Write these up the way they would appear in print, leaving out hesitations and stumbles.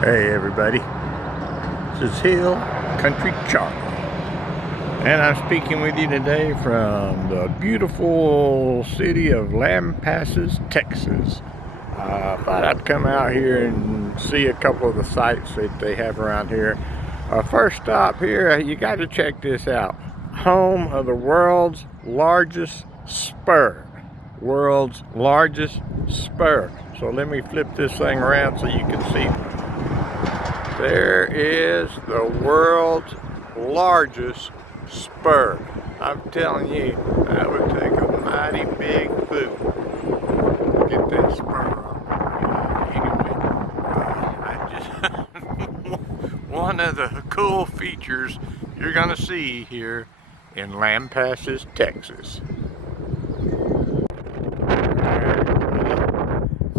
Hey everybody, this is Hill Country Charlie, and I'm speaking with you today from the beautiful city of Lampasas, Texas. Thought I'd come out here and see a couple of the sights that they have around here. First stop here, you got to check this out. Home of the world's largest spur. World's largest spur. So let me flip this thing around so you can see. There is the world's largest spur. I'm telling you, that would take a mighty big boot to get that spur off. One of the cool features you're gonna see here in Lampasas, Texas.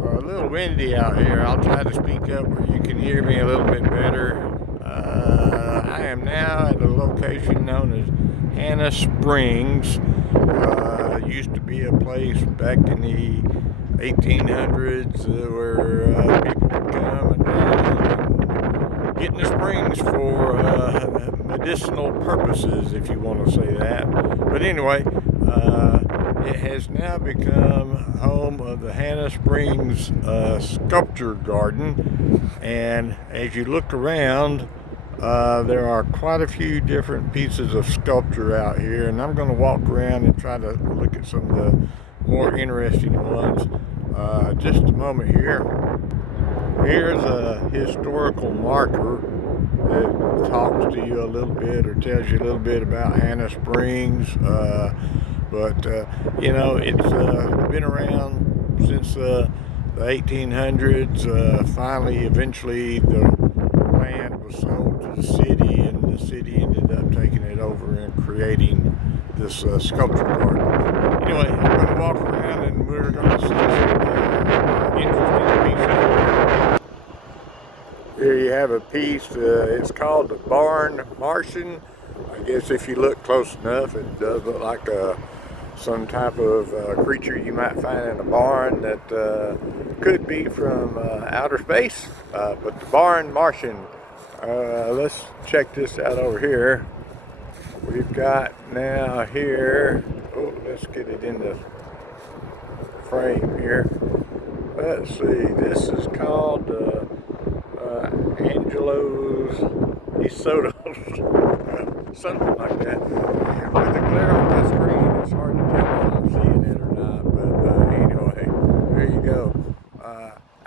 A little windy out here. I'll try to speak up where you can hear me a little bit better. I am now at a location known as Hannah Springs. Used to be a place back in the 1800s where people would come and get in the springs for medicinal purposes, if you want to say that. But anyway, it has now become home of the Hannah Springs Sculpture Garden, and as you look around, there are quite a few different pieces of sculpture out here, and I'm going to walk around and try to look at some of the more interesting ones. Just a moment here. Here's a historical marker that talks to you a little bit or tells you a little bit about Hannah Springs. But you know, it's been around since the 1800s. Finally, eventually, the land was sold to the city, and the city ended up taking it over and creating this sculpture garden. Anyway, I'm going to walk around and we're going to see some interesting pieces. Here you have a piece, it's called the Barn Martian. I guess if you look close enough, it does look like some type of creature you might find in a barn that could be from outer space, but the Barn Martian. Let's check this out over here. We've got now here, oh, let's get it in the frame here. Let's see, this is called Angelo's Isotos, something like that. With the glare on my screen, it's hard to tell if I'm seeing it or not, but anyway, there you go.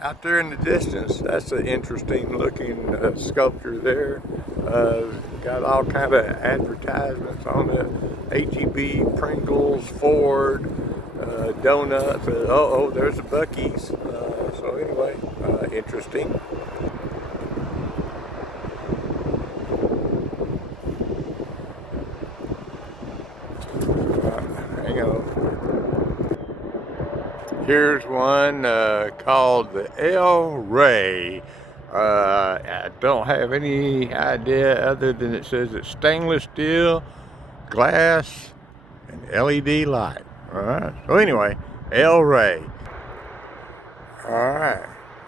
Out there in the distance, that's an interesting looking sculpture there. Got all kind of advertisements on it. H-E-B, Pringles, Ford, donuts. Oh, there's the Buc-ee's. So anyway, interesting. Hang on. Here's one called the El Rey. I don't have any idea other than it says it's stainless steel, glass, and LED light. Alright, so anyway, El Rey. Alright,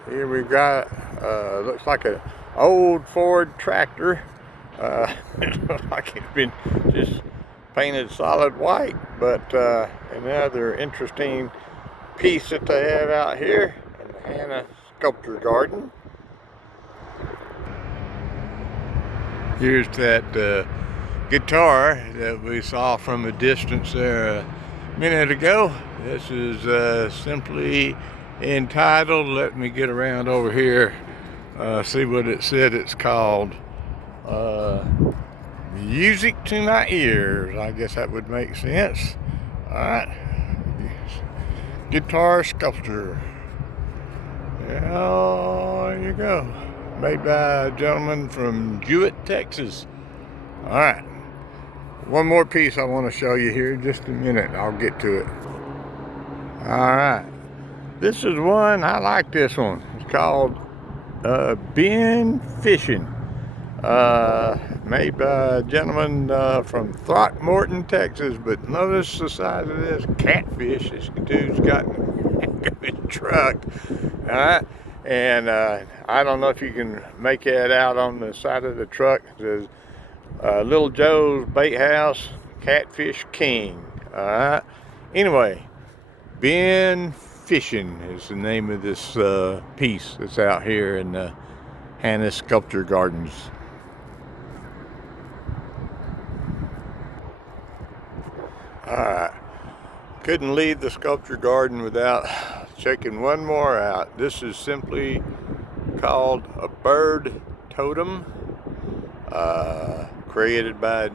here we got, looks like an old Ford tractor. It looks like it's been just painted solid white, but another interesting piece that they have out here in the Hannah Sculpture Garden. Here's that guitar that we saw from a distance there a minute ago. This is simply entitled, let me get around over here, see what it said it's called. Music to My Ears. I guess that would make sense. Alright. Guitar sculpture. Yeah, there you go. Made by a gentleman from Jewett, Texas. Alright. One more piece I want to show you here. Just a minute. I'll get to it. Alright. This is one. I like this one. It's called Ben Fishing. Made by a gentleman from Throckmorton, Texas. But notice the size of this catfish this dude's got in his truck. Alright. And I don't know if you can make that out on the side of the truck. It says Little Joe's Bait House, Catfish King. Anyway, Ben Fishing is the name of this piece that's out here in Hannah's Sculpture Gardens. Alright, couldn't leave the sculpture garden without checking one more out. This is simply called a bird totem, created by a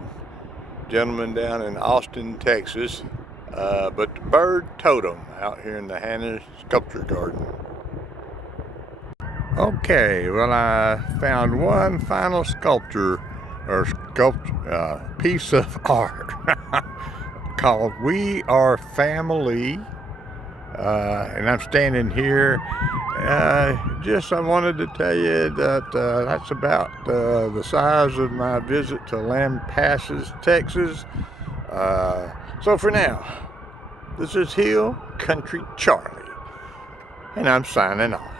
gentleman down in Austin, Texas. But the bird totem out here in the Hannah Sculpture Garden. Okay, well, I found one final sculpture or piece of art called We Are Family, and I'm standing here. I wanted to tell you that that's about the size of my visit to Lampasas, Texas. So for now, this is Hill Country Charlie, and I'm signing off.